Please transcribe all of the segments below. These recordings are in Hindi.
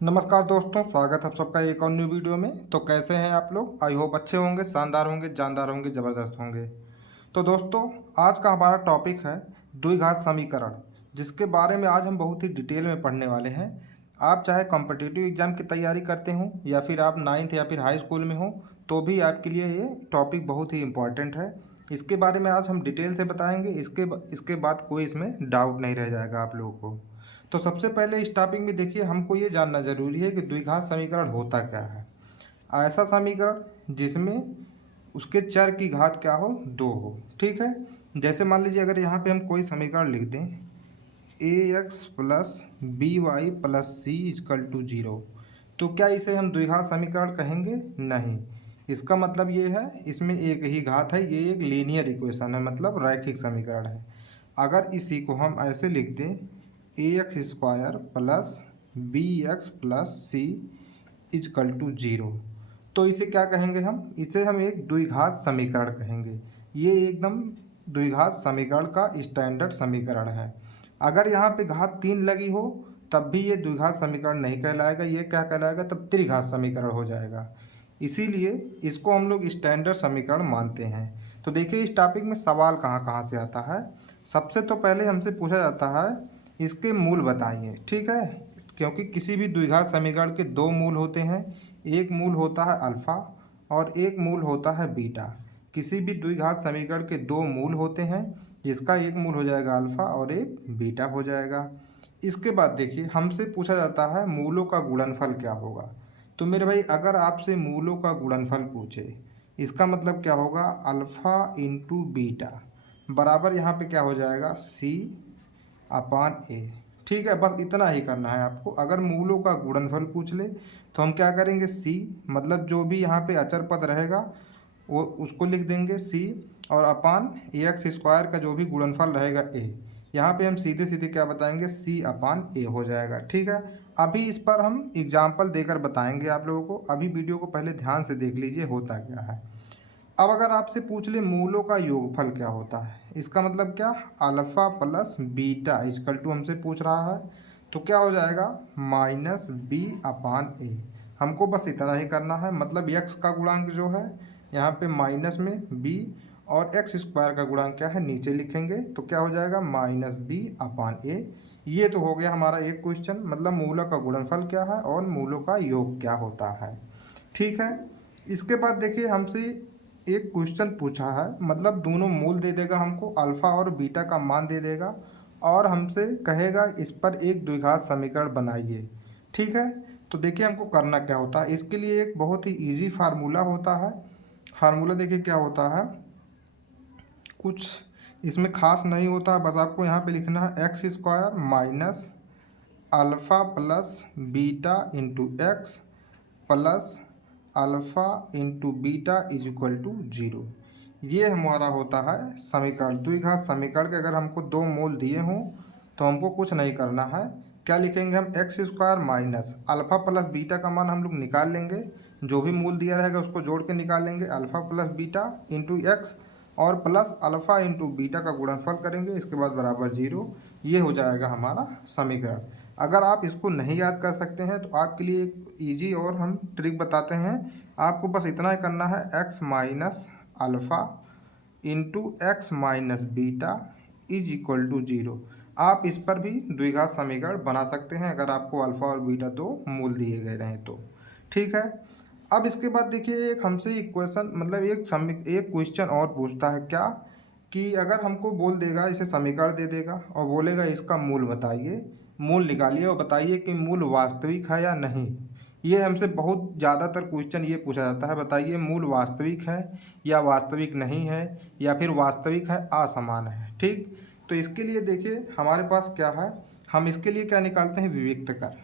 नमस्कार दोस्तों, स्वागत है आप सबका एक और न्यू वीडियो में। तो कैसे हैं आप लोग? आई होप अच्छे होंगे, शानदार होंगे, जानदार होंगे, ज़बरदस्त होंगे। तो दोस्तों, आज का हमारा टॉपिक है द्विघात समीकरण, जिसके बारे में आज हम बहुत ही डिटेल में पढ़ने वाले हैं। आप चाहे कॉम्पिटिटिव एग्जाम की तैयारी करते हों या फिर आप नाइन्थ या फिर हाई स्कूल में हो, तो भी आपके लिए ये टॉपिक बहुत ही इम्पॉर्टेंट है। इसके बारे में आज हम डिटेल से बताएंगे। इसके बाद कोई इसमें डाउट नहीं रह जाएगा आप लोगों को। तो सबसे पहले इस टॉपिक में देखिए, हमको ये जानना जरूरी है कि द्विघात समीकरण होता क्या है। ऐसा समीकरण जिसमें उसके चर की घात क्या हो, दो हो। ठीक है। जैसे मान लीजिए अगर यहाँ पे हम कोई समीकरण लिख दें, a x plus b y plus c is equal to zero, तो क्या इसे हम द्विघात समीकरण कहेंगे? नहीं। इसका मतलब ये है, इसमें एक ही घात है, ये एक लीनियर इक्वेशन है, मतलब रैखिक समीकरण है। अगर इसी को हम ऐसे लिख दें, a x square plus b x plus c is equal to zero, तो इसे क्या कहेंगे हम? इसे हम एक द्विघात समीकरण कहेंगे। ये एकदम द्विघात समीकरण का स्टैंडर्ड समीकरण है। अगर यहाँ पे घात 3 लगी हो तब भी ये द्विघात समीकरण नहीं कहलाएगा, ये क्या कहलाएगा? तब त्रिघात समीकरण हो जाएगा। इसीलिए इसको हम लोग स्टैंडर्ड समीकरण मानते हैं। तो देखिए, इस टॉपिक में सवाल कहाँ कहाँ से आता है। सबसे तो पहले हमसे पूछा जाता है इसके मूल बताइए। ठीक है, क्योंकि किसी भी द्विघात समीकरण के दो मूल होते हैं। एक मूल होता है अल्फा और एक मूल होता है बीटा। किसी भी द्विघात समीकरण के दो मूल होते हैं, जिसका एक मूल हो जाएगा अल्फा और एक बीटा हो जाएगा। इसके बाद देखिए, हमसे पूछा जाता है मूलों का गुणनफल क्या होगा। तो मेरे भाई, अगर आपसे मूलों का गुणनफल पूछे, इसका मतलब क्या होगा? अल्फा इंटू बीटा बराबर यहाँ पे क्या हो जाएगा? सी अपान ए। ठीक है, बस इतना ही करना है आपको। अगर मूलों का गुणनफल पूछ ले तो हम क्या करेंगे? सी, मतलब जो भी यहाँ पे अचर पद रहेगा वो उसको लिख देंगे सी, और अपान ए एक्स स्क्वायर का जो भी गुणनफल रहेगा ए। यहाँ पे हम सीधे सीधे क्या बताएंगे? सी अपान ए हो जाएगा। ठीक है। अभी इस पर हम एग्जाम्पल देकर बताएंगे आप लोगों को। अभी वीडियो को पहले ध्यान से देख लीजिए होता क्या है। अब अगर आपसे पूछ ले मूलों का योगफल क्या होता है, इसका मतलब क्या? Alpha plus beta is equal to हमसे पूछ रहा है, तो क्या हो जाएगा? Minus b upon a. हमको बस इतना ही करना है, मतलब एक्स का गुणांक जो है यहाँ पे माइनस में बी, और एक्स स्क्वायर का गुणांक क्या है नीचे लिखेंगे, तो क्या हो जाएगा? माइनस बी अपान ए। ये तो हो गया हमारा एक क्वेश्चन, मतलब मूलों का गुणनफल क्या है और मूलों का योग क्या होता है। ठीक है। इसके बाद देखिए, हमसे एक क्वेश्चन पूछा है, मतलब दोनों मूल दे देगा हमको, अल्फा और बीटा का मान दे देगा, और हमसे कहेगा इस पर एक द्विघात समीकरण बनाइए। ठीक है। तो देखिए, हमको करना क्या होता है, इसके लिए एक बहुत ही इजी फार्मूला होता है। फार्मूला देखिए क्या होता है, कुछ इसमें खास नहीं होता है, बस आपको यहाँ पे लिखना है x square minus alpha plus beta into x plus alpha into beta is equal to zero. ये हमारा होता है समीकरण। द्विघात समीकरण के अगर हमको दो मूल दिए हों तो हमको कुछ नहीं करना है। क्या लिखेंगे हम? X square minus alpha plus beta का मान हम लोग निकाल लेंगे, जो भी मूल दिया रहेगा उसको जोड़ के निकाल लेंगे, alpha plus beta into x और प्लस अल्फ़ा इंटू बीटा का गुणनफल करेंगे, इसके बाद बराबर जीरो। ये हो जाएगा हमारा समीकरण। अगर आप इसको नहीं याद कर सकते हैं तो आपके लिए एक ईजी और हम ट्रिक बताते हैं। आपको बस इतना ही करना है, x minus alpha into x minus beta is equal to zero. आप इस पर भी द्विघात समीकरण बना सकते हैं अगर आपको अल्फ़ा और बीटा दो मूल दिए गए रहें तो। ठीक है। अब इसके बाद देखिए, एक हमसे इक्वेशन, मतलब एक क्वेश्चन और पूछता है क्या, कि अगर हमको बोल देगा, इसे समीकरण दे देगा और बोलेगा इसका मूल बताइए, मूल निकालिए और बताइए कि मूल वास्तविक है या नहीं। ये हमसे बहुत ज़्यादातर क्वेश्चन ये पूछा जाता है, बताइए मूल वास्तविक है या वास्तविक नहीं है, या फिर वास्तविक है असमान है। ठीक। तो इसके लिए देखिए हमारे पास क्या है, हम इसके लिए क्या निकालते हैं? विविक्तकर।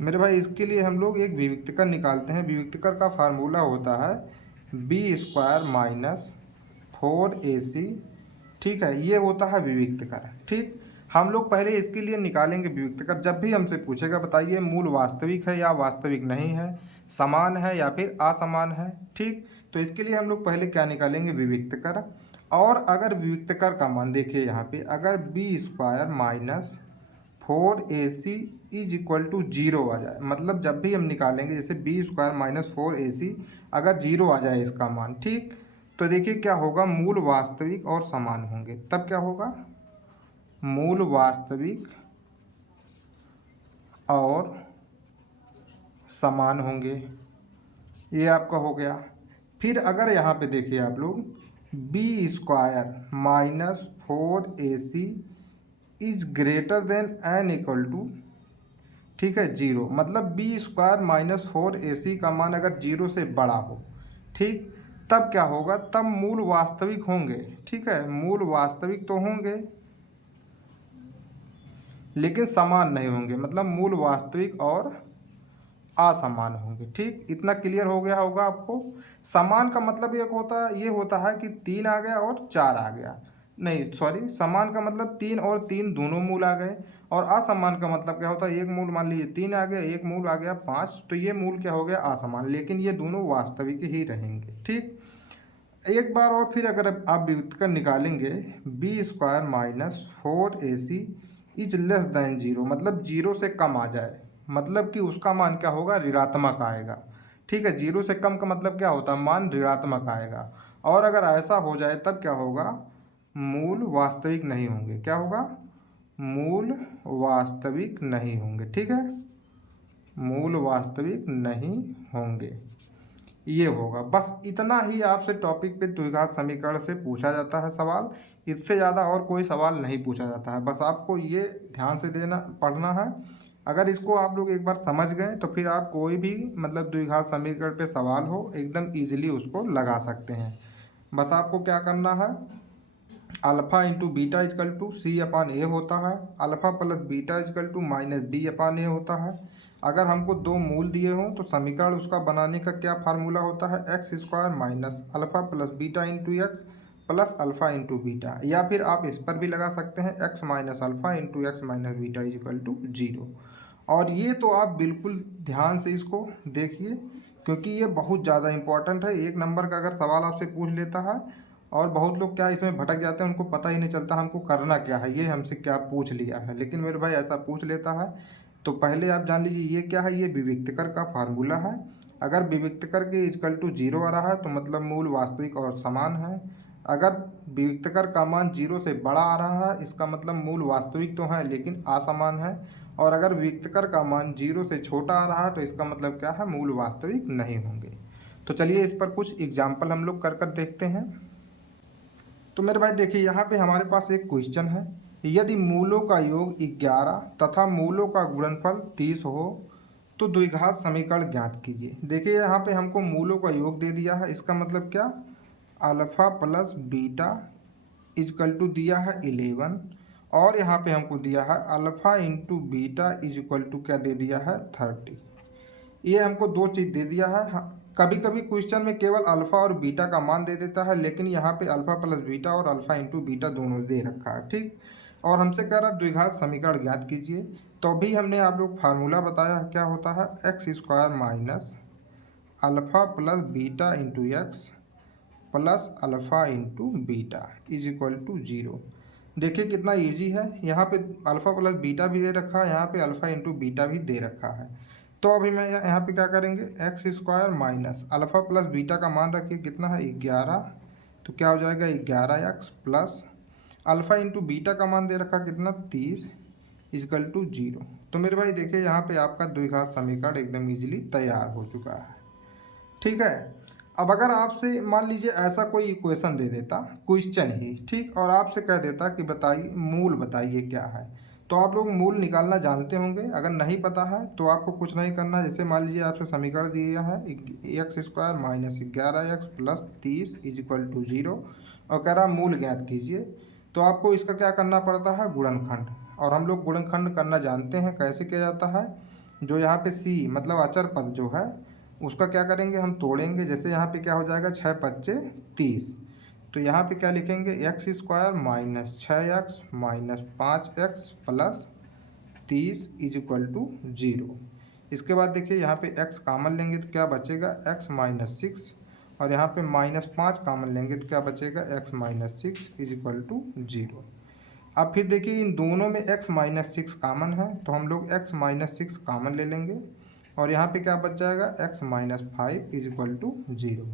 मेरे भाई, इसके लिए हम लोग एक विविक्तकर निकालते हैं। विविक्तकर का फार्मूला होता है बी स्क्वायर माइनस 4ac। ठीक है, ये होता है विविक्तकर। ठीक। हम लोग पहले इसके लिए निकालेंगे विविक्तकर। जब भी हमसे पूछेगा बताइए मूल वास्तविक है या वास्तविक नहीं है, समान है या फिर असमान है। ठीक। तो इसके लिए हम लोग पहले क्या निकालेंगे? विविक्तकर। और अगर विविक्तकर का मान देखिए यहाँ पे, अगर b square minus 4ac is equal to zero आ जाए, मतलब जब भी हम निकालेंगे जैसे बी स्क्वायर माइनस 4ac अगर जीरो आ जाए इसका मान, ठीक, तो देखिए क्या होगा, मूल वास्तविक और समान होंगे। तब क्या होगा, मूल वास्तविक और समान होंगे, ये आपका हो गया। फिर अगर यहाँ पे देखिए आप लोग, b square minus 4ac is greater than and equal to, ठीक है, जीरो, मतलब बी स्क्वायर माइनस 4ac का मान अगर जीरो से बड़ा हो, ठीक, तब क्या होगा, तब मूल वास्तविक होंगे, ठीक है, मूल वास्तविक तो होंगे लेकिन समान नहीं होंगे, मतलब मूल वास्तविक और असमान होंगे, ठीक, इतना क्लियर हो गया होगा आपको। समान का मतलब एक होता है, ये होता है कि 3 आ गया और 4 आ गया, नहीं सॉरी, समान का मतलब 3 और 3 दोनों मूल आ गए, और असमान का मतलब क्या होता है, एक मूल मान लीजिए 3 आ गया, एक मूल आ गया 5, तो ये मूल क्या हो गया, असमान, लेकिन ये दोनों वास्तविक ही रहेंगे, ठीक। एक बार और फिर अगर आप व्युत्क्रम निकालेंगे, b square minus 4ac is less than zero, मतलब जीरो से कम आ जाए, मतलब कि उसका मान क्या होगा, ऋणात्मक आएगा, ठीक है, जीरो से कम का मतलब क्या होता है, मान ऋणात्मक आएगा, और अगर ऐसा हो जाए तब क्या होगा, मूल वास्तविक नहीं होंगे, क्या होगा, मूल वास्तविक नहीं होंगे, ठीक है, मूल वास्तविक नहीं होंगे, ये होगा। बस इतना ही आपसे टॉपिक पे द्विघात समीकरण से पूछा जाता है सवाल, इससे ज़्यादा और कोई सवाल नहीं पूछा जाता है, बस आपको ये ध्यान से देना पढ़ना है। अगर इसको आप लोग एक बार समझ गए तो फिर आप कोई भी मतलब द्विघात समीकरण पे सवाल हो एकदम इजीली उसको लगा सकते हैं। बस आपको क्या करना है, alpha into beta is equal to c upon a होता है, alpha plus beta is equal to minus b upon a होता है। अगर हमको दो मूल दिए हों तो समीकरण उसका बनाने का क्या फार्मूला होता है, x square minus alpha plus beta into x plus alpha into beta, या फिर आप इस पर भी लगा सकते हैं, x minus alpha into x minus beta is equal to zero. और ये तो आप बिल्कुल ध्यान से इसको देखिए, क्योंकि ये बहुत ज़्यादा इंपॉर्टेंट है, एक नंबर का अगर सवाल आपसे पूछ लेता है, और बहुत लोग क्या इसमें भटक जाते हैं, उनको पता ही नहीं चलता हमको करना क्या है, ये हमसे क्या पूछ लिया है, लेकिन मेरे भाई ऐसा पूछ लेता है तो पहले आप जान लीजिए ये क्या है, ये विविक्तकर का फार्मूला है। अगर विविक्तकर के इक्वल टू जीरो आ रहा है तो मतलब मूल वास्तविक और समान है, अगर विविक्तकर का मान जीरो से बड़ा आ रहा है इसका मतलब मूल वास्तविक तो है लेकिन असमान है, और अगर विविक्तकर का मान जीरो से छोटा आ रहा है तो इसका मतलब क्या है, मूल वास्तविक नहीं होंगे। तो चलिए इस पर कुछ एग्जाम्पल हम लोग कर कर देखते हैं। तो मेरे भाई देखिए यहाँ पे हमारे पास एक क्वेश्चन है, यदि मूलों का योग 11 तथा मूलों का गुणनफल 30 हो तो द्विघात समीकरण ज्ञात कीजिए। देखिए यहाँ पे हमको मूलों का योग दे दिया है, इसका मतलब क्या, alpha plus beta is equal to दिया है 11, और यहाँ पे हमको दिया है alpha into beta is equal to क्या दे दिया है 30। ये हमको दो चीज़ दे दिया है। कभी कभी क्वेश्चन में केवल अल्फ़ा और बीटा का मान दे देता है, लेकिन यहाँ पे अल्फ़ा प्लस बीटा और अल्फ़ा इंटू बीटा दोनों दे रखा है, ठीक, और हमसे कह रहा है द्विघात समीकरण ज्ञात कीजिए। तो अभी हमने आप लोग फार्मूला बताया है, क्या होता है, x square minus alpha plus beta into x plus alpha into beta is equal to zero. देखिए कितना इजी है, यहाँ पे अल्फ़ा प्लस बीटा भी दे रखा है, यहाँ पे अल्फ़ा इंटू बीटा भी दे रखा है। तो अभी मैं यहाँ पे क्या करेंगे, x square minus alpha plus beta का मान रखिए कितना है 11, तो क्या हो जाएगा 11x plus alpha into beta का मान दे रखा कितना 30 इजकल टू जीरो। तो मेरे भाई देखिए यहाँ पे आपका द्विघात समीकरण एकदम इजीली तैयार हो चुका है, ठीक है। अब अगर आपसे मान लीजिए ऐसा कोई इक्वेशन दे देता, क्वेश्चन ही, ठीक, और आपसे कह देता कि बताइए मूल बताइए क्या है, तो आप लोग मूल निकालना जानते होंगे। अगर नहीं पता है तो आपको कुछ नहीं करना, जैसे मान लीजिए आपसे समीकरण दिया है x square minus 11x plus 30 is equal to zero, और कह रहा मूल ज्ञात कीजिए, तो आपको इसका क्या करना पड़ता है, गुणनखंड, और हम लोग गुणनखंड करना जानते हैं कैसे किया जाता है। जो यहाँ पे सी मतलब अचर पद जो है उसका क्या करेंगे, हम तोड़ेंगे, जैसे यहाँ पे क्या हो जाएगा 6 पच्चे 30, तो यहाँ पे क्या लिखेंगे, x square minus 6x minus 5x plus 30 is equal to zero. इसके बाद देखिए यहाँ पे x कामन लेंगे तो क्या बचेगा, x माइनस 6, और यहाँ पे -5 कामन लेंगे तो क्या बचेगा, x minus 6 is equal to zero. अब फिर देखिए इन दोनों में x माइनस सिक्स कामन है, तो हम लोग x माइनस सिक्स कामन ले लेंगे और यहाँ पे क्या बच जाएगा x minus five is equal to zero.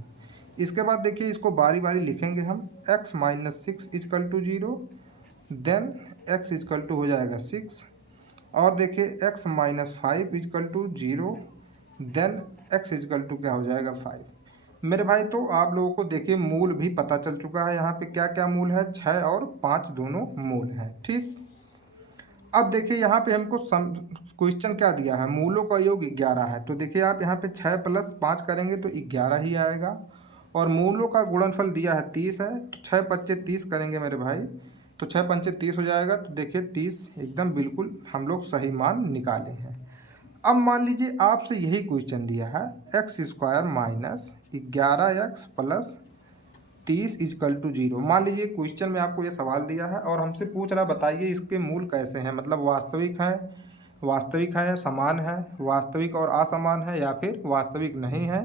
इसके बाद देखिए इसको बारी बारी लिखेंगे हम, x minus six is equal to zero, then x is equal to हो जाएगा सिक्स, और देखिए x minus five is equal to zero, then x is equal to क्या हो जाएगा फाइव। मेरे भाई तो आप लोगों को देखिए मूल भी पता चल चुका है, यहाँ पे क्या क्या मूल है, 6 और 5 दोनों मूल हैं। ठीक, अब देखिए यहाँ पे हमको क्वेश्चन क्या दिया है, मूलों का योग 11 है, तो देखिए आप यहाँ पे 6 प्लस 5 करेंगे तो 11 ही आएगा, और मूलों का गुणनफल दिया है 30 है, तो 6 पच्चे 30 करेंगे मेरे भाई, तो 6 पंचे 30 हो जाएगा, तो देखिए 30 एकदम बिल्कुल हम लोग सही मान निकाले हैं। अब मान लीजिए आपसे यही क्वेश्चन दिया है, x square minus 11x plus 30 is equal to zero. मान लीजिए क्वेश्चन में आपको ये सवाल दिया है और हमसे पूछ रहा बताइए इसके मूल कैसे हैं, मतलब वास्तविक है, समान है, वास्तविक और असमान है, या फिर वास्तविक नहीं है।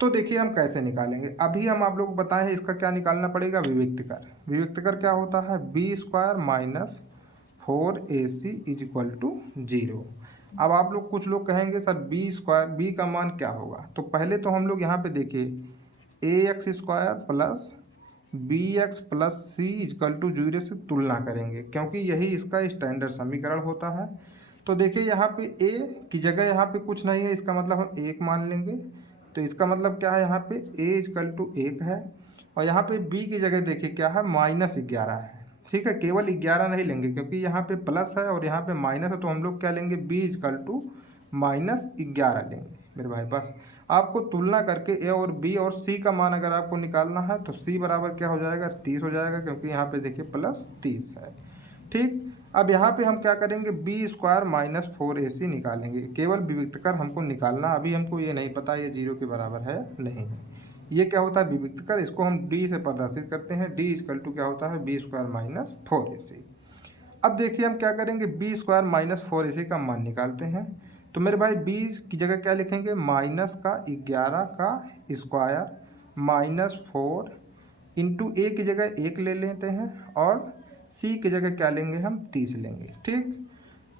तो देखिए हम कैसे निकालेंगे, अभी हम आप लोग को बताएं इसका क्या निकालना पड़ेगा, विविक्तकर। विविक्तकर क्या होता है, b square minus 4ac is equal to zero. अब आप लोग कुछ लोग कहेंगे सर बी स्क्वायर, बी का मान क्या होगा, तो पहले तो हम लोग यहाँ पे देखिए a x square plus b x plus c is equal to zero से तुलना करेंगे, क्योंकि यही इसका स्टैंडर्ड समीकरण होता है। तो देखिए यहाँ पे ए की जगह यहाँ पे कुछ नहीं है, इसका मतलब हम एक मान लेंगे, तो इसका मतलब क्या है, यहाँ पे ए इजकल टू एक है, और यहाँ पे बी की जगह देखिए क्या है, -11 है। ठीक है, केवल 11 नहीं लेंगे क्योंकि यहाँ पे प्लस है और यहाँ पे माइनस है, तो हम लोग क्या लेंगे, बी इजकल टू -11 लेंगे मेरे भाई। बस आपको तुलना करके ए और बी और सी का मान अगर आपको निकालना है तो सी बराबर क्या हो जाएगा, 30 हो जाएगा, क्योंकि यहाँ पे देखिए प्लस 30 है। ठीक, अब यहाँ पे हम क्या करेंगे, बी स्क्वायर माइनस 4ac निकालेंगे, केवल विविक्तकर हमको निकालना, अभी हमको ये नहीं पता ये जीरो के बराबर है नहीं है। ये क्या होता है, विविक्तकर, इसको हम डी से प्रदर्शित करते हैं, डी इजकल टू क्या होता है, बी स्क्वायर माइनस 4ac। अब देखिए हम क्या करेंगे, बी स्क्वायर माइनस 4ac का मान निकालते हैं, तो मेरे भाई बी की जगह क्या लिखेंगे, माइनस का 11 का स्क्वायर माइनस 4 इंटू ए की जगह 1 ले लेते हैं, और सी की जगह क्या लेंगे, हम 30 लेंगे। ठीक,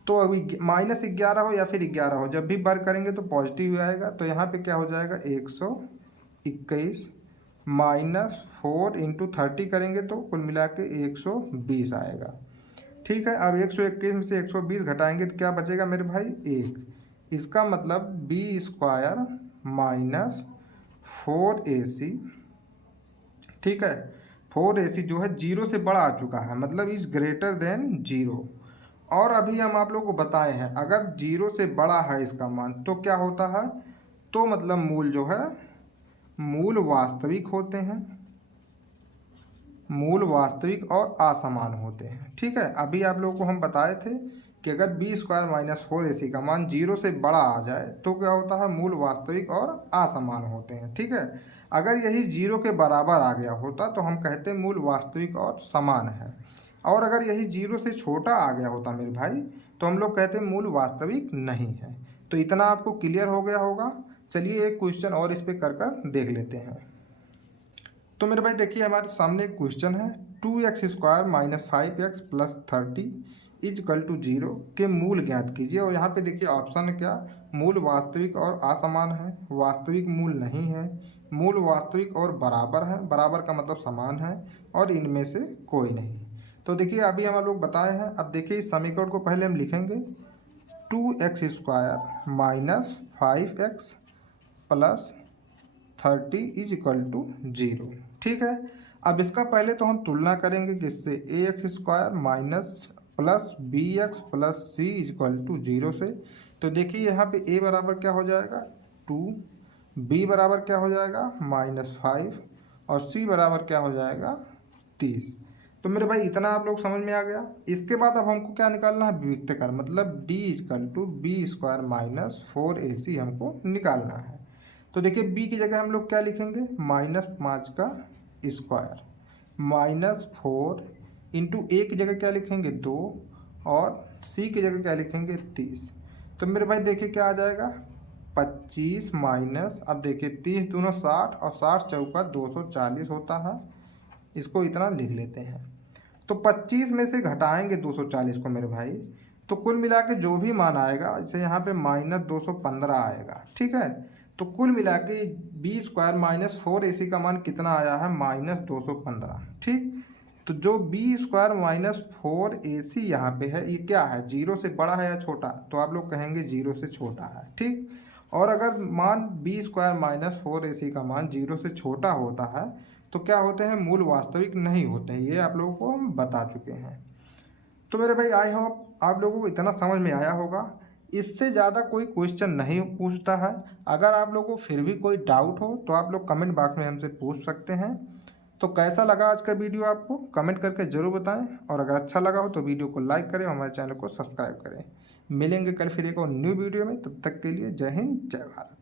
तो अभी -11 हो या फिर 11 हो, जब भी वर्ग करेंगे तो पॉजिटिव आएगा, तो यहाँ पे क्या हो जाएगा, 121 माइनस 4 इंटू 30 करेंगे तो कुल मिला के 120 आएगा। ठीक है, अब 121 में से 120 घटाएंगे तो क्या बचेगा मेरे भाई, 1। इसका मतलब बी स्क्वायर माइनस 4ac, ठीक है, 4ac जो है जीरो से बड़ा आ चुका है, मतलब इज ग्रेटर देन जीरो। और अभी हम आप लोग को बताए हैं अगर जीरो से बड़ा है इसका मान तो क्या होता है, तो मतलब मूल जो है, मूल वास्तविक होते हैं, मूल वास्तविक और असमान होते हैं। ठीक है, अभी आप लोगों को हम बताए थे कि अगर बी स्क्वायर माइनस 4ac का मान जीरो से बड़ा आ जाए तो क्या होता है, मूल वास्तविक और असमान होते हैं। ठीक है, अगर यही जीरो के बराबर आ गया होता तो हम कहते मूल वास्तविक और समान है, और अगर यही जीरो से छोटा आ गया होता मेरे भाई तो हम लोग कहते मूल वास्तविक नहीं है। तो इतना आपको क्लियर हो गया होगा। चलिए एक क्वेश्चन और इस पर कर देख लेते हैं। तो मेरे भाई देखिए हमारे सामने एक क्वेश्चन है, 2x square minus 5x plus 30 is equal to zero के मूल ज्ञात कीजिए। और यहाँ पे देखिए ऑप्शन है क्या, मूल वास्तविक और असमान है, वास्तविक मूल नहीं है, मूल वास्तविक और बराबर है, बराबर का मतलब समान है, और इनमें से कोई नहीं। तो देखिए अभी हम लोग बताए हैं, अब देखिए इस समीकरण को पहले हम लिखेंगे, 2x square minus 5x plus 30 is equal to zero. ठीक है, अब इसका पहले तो हम तुलना करेंगे किससे, a x square minus plus b x plus c is equal to zero से। तो देखिए यहाँ पे ए बराबर क्या हो जाएगा, 2, बी बराबर क्या हो जाएगा, -5, और सी बराबर क्या हो जाएगा, 30। तो मेरे भाई इतना आप लोग समझ में आ गया। इसके बाद अब हमको क्या निकालना है, विविक्तकर, मतलब d is equal to b square minus 4ac हमको निकालना है। तो देखिए b की जगह हम लोग क्या लिखेंगे, -5 का स्क्वायर -4 इंटू ए की जगह क्या लिखेंगे, 2, और c की जगह क्या लिखेंगे, 30। तो मेरे भाई देखिए क्या आ जाएगा, 25 माइनस, अब देखिए 30 दूनो 60, और 60 चौका 240 होता है, इसको इतना लिख लेते हैं। तो 25 में से घटाएंगे 240 को मेरे भाई, तो कुल मिला के जो भी मान आएगा, जैसे यहाँ पे -215 आएगा, ठीक है। तो कुल मिला के बी स्क्वायर -4ac का मान कितना आया है, -215, ठीक। तो जो बी स्क्वायर -4ac यहाँ पे है, ये क्या है, जीरो से बड़ा है या छोटा, तो आप लोग कहेंगे जीरो से छोटा है, ठीक। और अगर मान बी स्क्वायर -4ac का मान जीरो से छोटा होता है तो क्या होते हैं, मूल वास्तविक नहीं होते हैं, ये आप लोगों को हम बता चुके हैं। तो मेरे भाई आई होप आप लोगों को इतना समझ में आया होगा। इससे ज़्यादा कोई क्वेश्चन नहीं पूछता है। अगर आप लोगों को फिर भी कोई डाउट हो तो आप लोग कमेंट बॉक्स में हमसे पूछ सकते हैं। तो कैसा लगा आज का वीडियो आपको कमेंट करके ज़रूर बताएं, और अगर अच्छा लगा हो तो वीडियो को लाइक करें और हमारे चैनल को सब्सक्राइब करें। मिलेंगे कल फिर एक और न्यू वीडियो में, तब तक के लिए जय हिंद जय भारत।